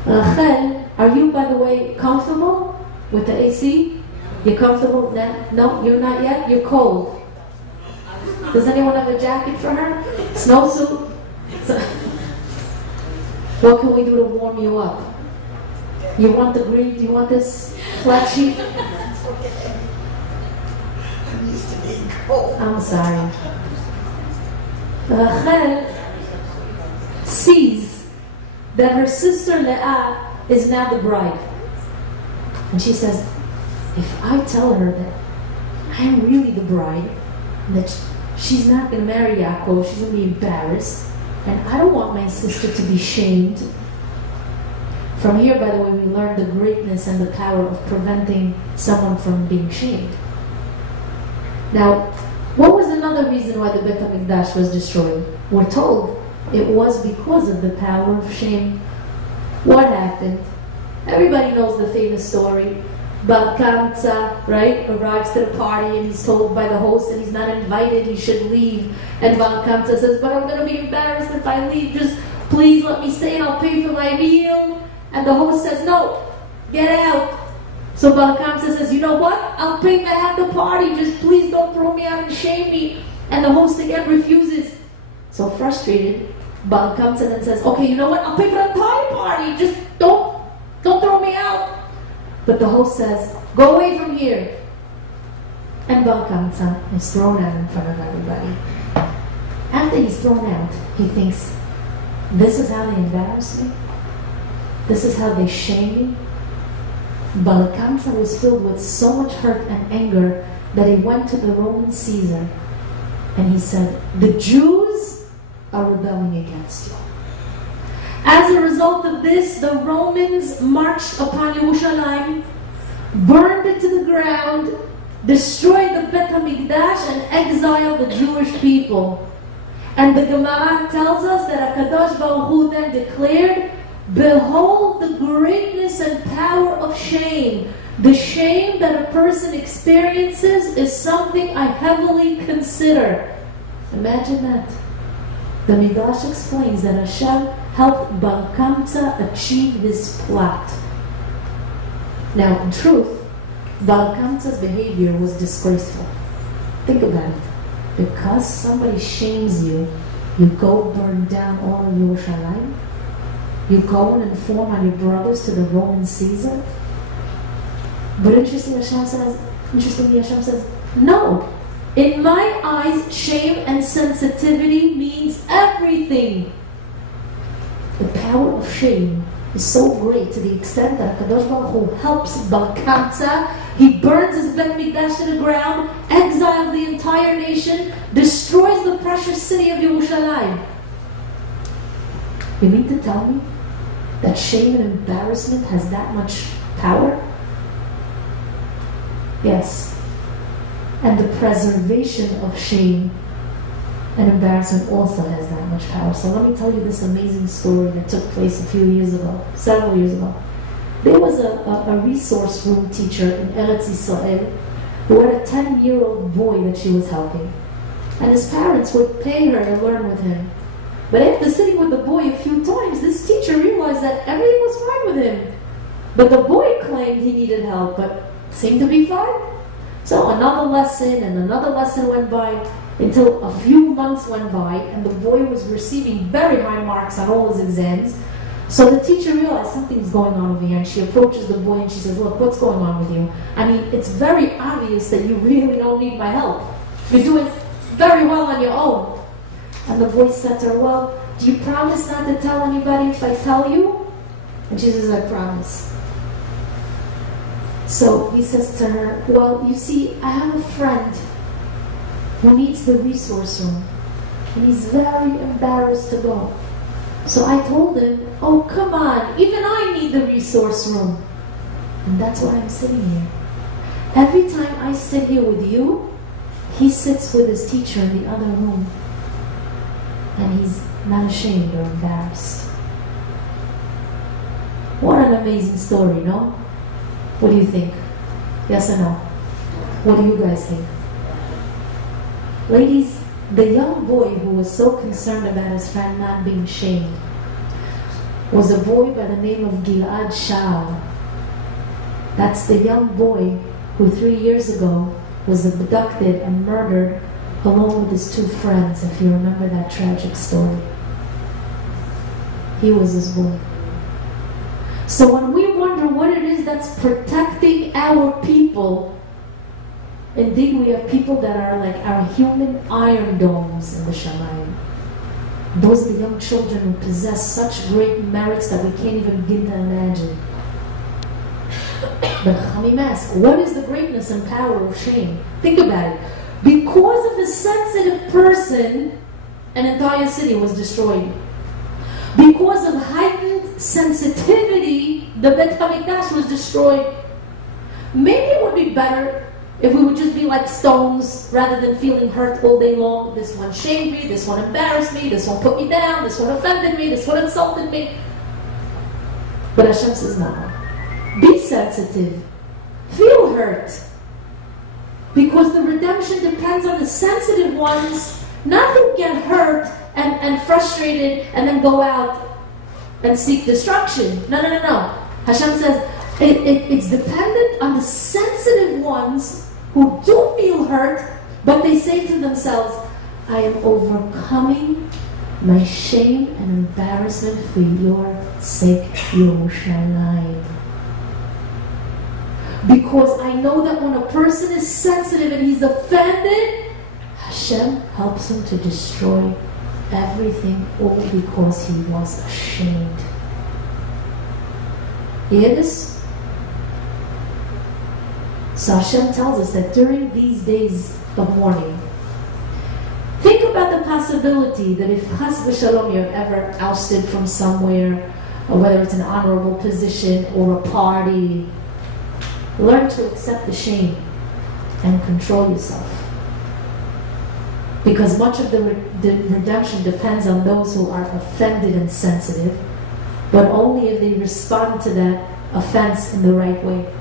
Rachel, are you, by the way, comfortable with the AC? You're comfortable now? No, you're not yet? You're cold. Does anyone have a jacket for her? Snowsuit? What can we do to warm you up? You want the green? Do you want this flat sheet? I'm sorry. Rachel sees that her sister Leah is now the bride. And she says, if I tell her that I'm really the bride, that she's not going to marry Yaakov, she's going to be embarrassed, and I don't want my sister to be shamed. From here, by the way, we learn the greatness and the power of preventing someone from being shamed. Now, what was another reason why the Beit HaMikdash was destroyed? We're told it was because of the power of shame. What happened? Everybody knows the famous story. Bar Kamsa, right, arrives to the party and he's told by the host that he's not invited, he should leave. And Bar Kamsa says, but I'm going to be embarrassed if I leave, just please let me stay and I'll pay for my meal. And the host says, no, Get out. So Baal Kamsa says, you know what? I'll pay to have the party. Just please don't throw me out and shame me. And the host again refuses. So frustrated, Baal Kamsa then says, okay, you know what? I'll pay for the entire party. Just don't throw me out. But the host says, go away from here. And Baal Kamsa is thrown out in front of everybody. After he's thrown out, he thinks, this is how they embarrass me? This is how they shame me? Baal Kamsa was filled with so much hurt and anger that he went to the Roman Caesar and he said, the Jews are rebelling against you. As a result of this, the Romans marched upon Yerushalayim, burned it to the ground, destroyed the Bet HaMikdash, and exiled the Jewish people. And the Gemara tells us that HaKadosh Baruch Hu then declared, behold the greatness and power of shame. The shame that a person experiences is something I heavily consider. Imagine that. The Midrash explains that Hashem helped Baal Kamsa achieve his plot. Now, in truth, Baal Kamsa's behavior was disgraceful. Think about it. Because somebody shames you, you go burn down all of Yerushalayim? You go and inform on your brothers to the Roman Caesar? But interestingly, Hashem says, no. In my eyes, shame and sensitivity means everything. The power of shame is so great to the extent that HaKadosh Baruch Hu helps Baal Kamsa. He burns his Bet Mikdash to the ground, exiles the entire nation, destroys the precious city of Yerushalayim. You mean to tell me that shame and embarrassment has that much power? Yes. And the preservation of shame and embarrassment also has that much power. So let me tell you this amazing story that took place a few years ago, several years ago. There was a resource room teacher in Eretz Yisrael who had a 10-year-old boy that she was helping. And his parents would pay her to learn with him. But after sitting with the boy a few times, this teacher realized that everything was fine with him. But the boy claimed he needed help, but seemed to be fine. So another lesson and another lesson went by until a few months went by and the boy was receiving very high marks on all his exams. So the teacher realized something's going on over here and she approaches the boy and she says, look, what's going on with you? I mean, it's very obvious that you really don't need my help. You're doing very well on your own. And the boy said to her, well, do you promise not to tell anybody if I tell you? And she says, I promise. So he says to her, well, you see, I have a friend who needs the resource room. And he's very embarrassed to go. So I told him, oh, come on, even I need the resource room. And that's why I'm sitting here. Every time I sit here with you, he sits with his teacher in the other room. And he's not ashamed or embarrassed. What an amazing story, no? What do you think? Yes or no? What do you guys think? Ladies, the young boy who was so concerned about his friend not being shamed was a boy by the name of Gilad Shaul. That's the young boy who 3 years ago was abducted and murdered along with his 2 friends, if you remember that tragic story. He was his boy. So when we wonder what it is that's protecting our people, indeed we have people that are like our human iron domes in the Shamayim. Those are the young children who possess such great merits that we can't even begin to imagine. But Chachamim ask, what is the greatness and power of shame? Think about it. Because of a sensitive person, an entire city was destroyed. Because of heightened sensitivity, the Bet HaMikdash was destroyed. Maybe it would be better if we would just be like stones rather than feeling hurt all day long. This one shamed me, this one embarrassed me, this one put me down, this one offended me, this one insulted me. But Hashem says, no. Be sensitive. Feel hurt. Because the redemption depends on the sensitive ones, not who get hurt and frustrated and then go out and seek destruction. No. Hashem says, It's dependent on the sensitive ones who do feel hurt, but they say to themselves, I am overcoming my shame and embarrassment for your sake, Yerushalayim. Because I know that when a person is sensitive and he's offended, Hashem helps him to destroy everything all because he was ashamed. You hear this? So Hashem tells us that during these days of mourning, think about the possibility that if Chas v'Shalom you're ever ousted from somewhere, or whether it's an honorable position or a party, learn to accept the shame and control yourself. Because much of the redemption depends on those who are offended and sensitive, but only if they respond to that offense in the right way.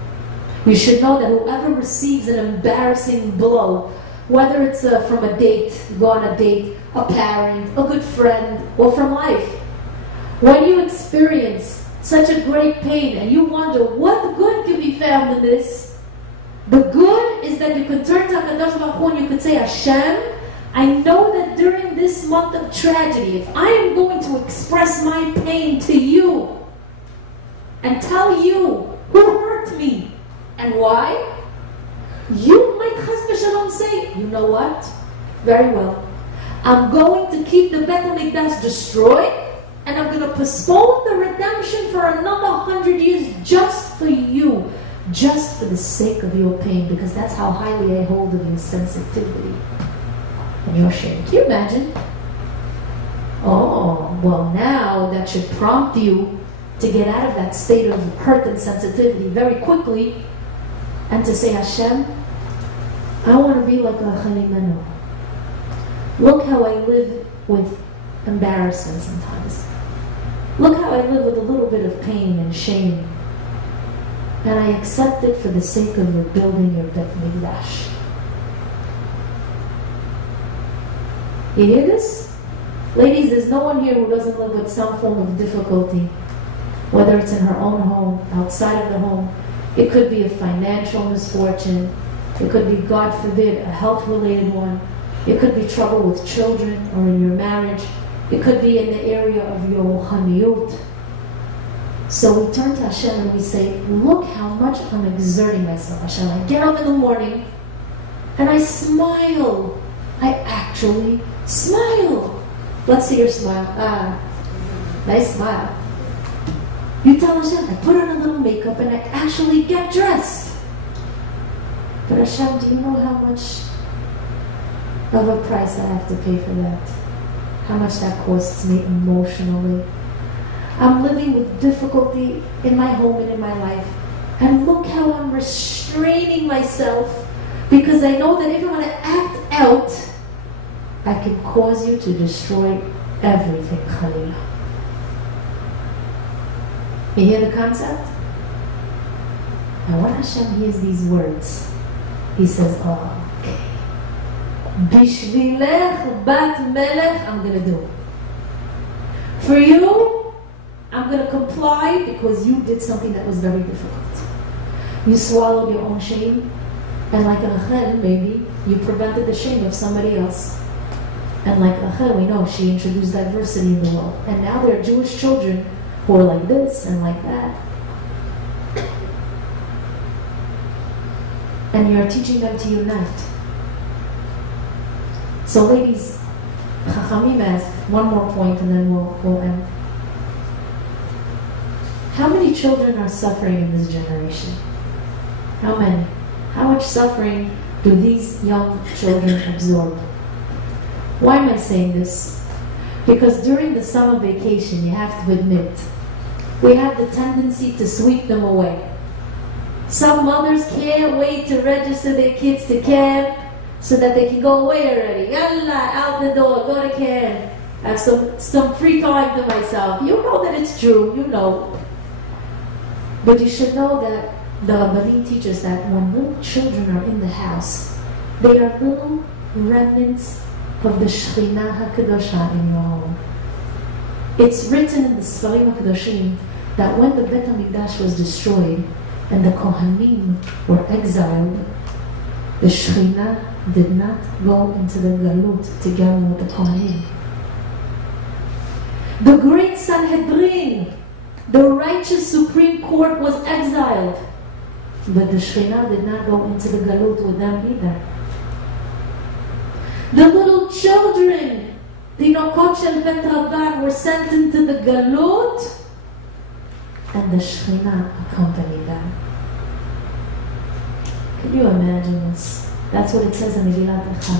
We should know that whoever receives an embarrassing blow, whether it's from a date, go on a date, a parent, a good friend, or from life, when you experience such a great pain and you wonder what good can be found in this, the good is that you can turn to HaKadosh Baruch Hu and you could say, Hashem, I know that during this month of tragedy, if I am going to express my pain to you and tell you who hurt me and why, you might Chas v'Shalom say, you know what? Very well. I'm going to keep the Beit HaMikdash destroyed, and I'm going to postpone the redemption for another 100 years just for you, just for the sake of your pain, because that's how highly I hold of your sensitivity and your shame. Can you imagine? Oh, well now that should prompt you to get out of that state of hurt and sensitivity very quickly and to say, Hashem, I want to be like a Chalimenu. Look how I live with embarrassment sometimes. Look how I live with a little bit of pain and shame. And I accept it for the sake of your building your Beit Mikdash. You hear this? Ladies, there's no one here who doesn't live with some form of difficulty. Whether it's in her own home, outside of the home. It could be a financial misfortune. It could be, God forbid, a health-related one. It could be trouble with children or in your marriage. It could be in the area of your ruhaniyut. So we turn to Hashem and we say, look how much I'm exerting myself, Hashem. I get up in the morning and I smile. I actually smile. Let's see your smile. Ah, nice smile. You tell Hashem, I put on a little makeup and I actually get dressed. But Hashem, do you know how much of a price I have to pay for that? How much that costs me emotionally? I'm living with difficulty in my home and in my life. And look how I'm restraining myself, because I know that if I'm going to act out, I can cause you to destroy everything, Khalila. You hear the concept? And when Hashem hears these words, he says, oh, okay. Bishvilech bat melech, I'm going to do. For you, I'm going to comply because you did something that was very difficult. You swallowed your own shame, and like Rachel, maybe, you prevented the shame of somebody else. And like Rachel, we know she introduced diversity in the world. And now there are Jewish children who are like this and like that. And you are teaching them to unite. So ladies, Chachamim asked one more point and then we'll end. How many children are suffering in this generation? How many? How much suffering do these young children absorb? Why am I saying this? Because during the summer vacation, you have to admit, we have the tendency to sweep them away. Some mothers can't wait to register their kids to camp so that they can go away already. Yalla, out the door, go to camp. I have some free time to myself. You know that it's true, you know. But you should know that the Rabbanit teaches that when little children are in the house, they are little remnants of the Shekhinah HaKadosha in your home. It's written in the Sfarim HaKadoshim that when the Beit HaMikdash was destroyed, and the Kohanim were exiled, the Shekhinah did not go into the Galut together with the Kohanim. The great Sanhedrin, the righteous Supreme Court, was exiled, but the Shekhinah did not go into the Galut with them either. The little children, the Nokot Shel Bet Rabban, were sent into the Galut, and the Shekhinah accompanied them. Can you imagine this? That's what it says in Megillat Echa.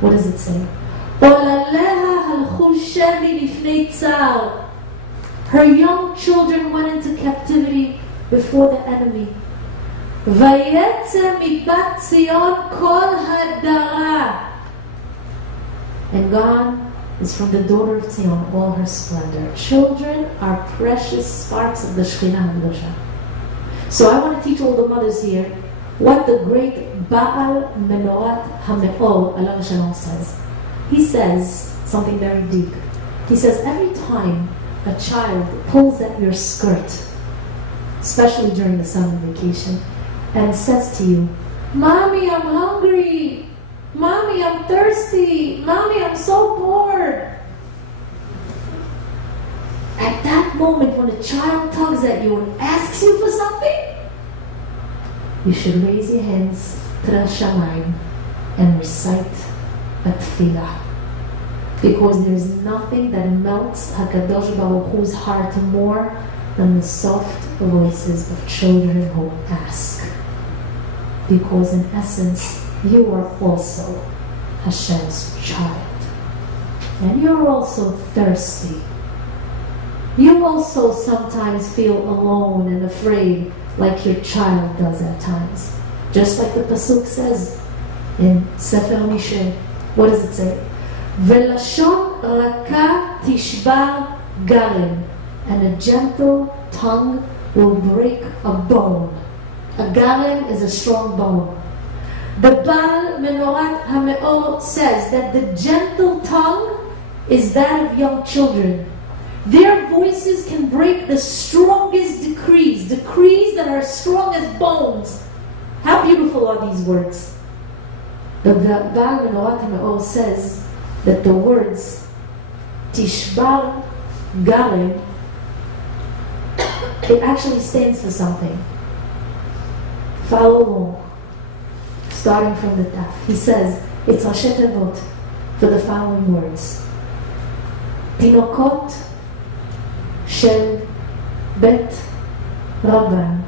What does it say? Her young children went into captivity before the enemy. And gone is from the daughter of Zion all her splendor. Children are precious sparks of the Shekhinah Hadosha. So I want to teach all the mothers here what the great Baal Menorat HaMe'or, Alav Shalom, says. He says something very deep. He says every time a child pulls at your skirt, especially during the summer vacation, and says to you, "Mommy, I'm hungry. Mommy, I'm thirsty. Mommy, I'm so bored." At that moment when a child tugs at you and asks you for something, you should raise your hands to the Shamayim and recite a tefillah. Because there's nothing that melts HaKadosh Baruch Hu's heart more than the soft voices of children who ask. Because in essence, you are also Hashem's child. And you're also thirsty. You also sometimes feel alone and afraid, like your child does at times. Just like the Pasuk says in Sefer Mishle. What does it say? Velashon raka tishbar garim, and a gentle tongue will break a bone. A garim is a strong bone. The Baal Menorat HaMe'or says that the gentle tongue is that of young children. Their voices can break the strongest decrees that are strong as bones. How beautiful are these words? The Baal Menorat HaMe'or says that the words Tishbar Garim, it actually stands for something. Follow along. Starting from the top. He says, it's Rashi Tevot for the following words. Tinokot Shel Bet Rabban,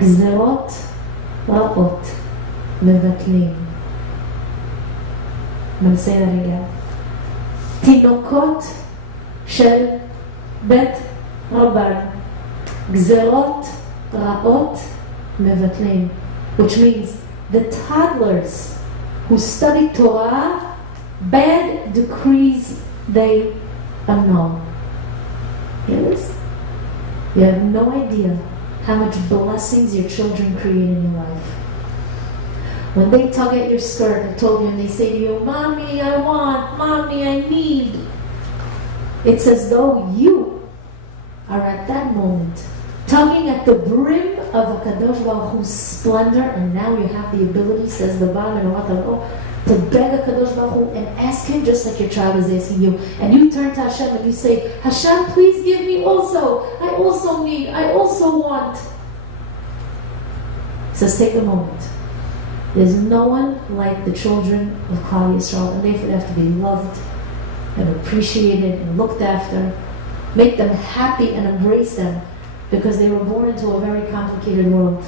Gzerot Ra'ot Mevatlim. I'm going to say that again. Tinokot Shel Bet Rabban, Gzerot Ra'ot Mevatlim. Which means the toddlers who study Torah, bad decrees they annul. Hear this? You have no idea how much blessings your children create in your life. When they tug at your skirt, I told you, and they say to you, "Mommy, I want, Mommy, I need." It's as though you are at that moment tugging at the brim of HaKadosh Baruch Hu's splendor, and now you have the ability, says the Baal Menorat HaMe'or, to beg HaKadosh Baruch Hu and ask Him just like your child is asking you. And you turn to Hashem and you say, "Hashem, please give me also. I also need. I also want." He says, take a moment. There's no one like the children of Klal Yisrael, and they have to be loved and appreciated and looked after. Make them happy and embrace them, because they were born into a very complicated world.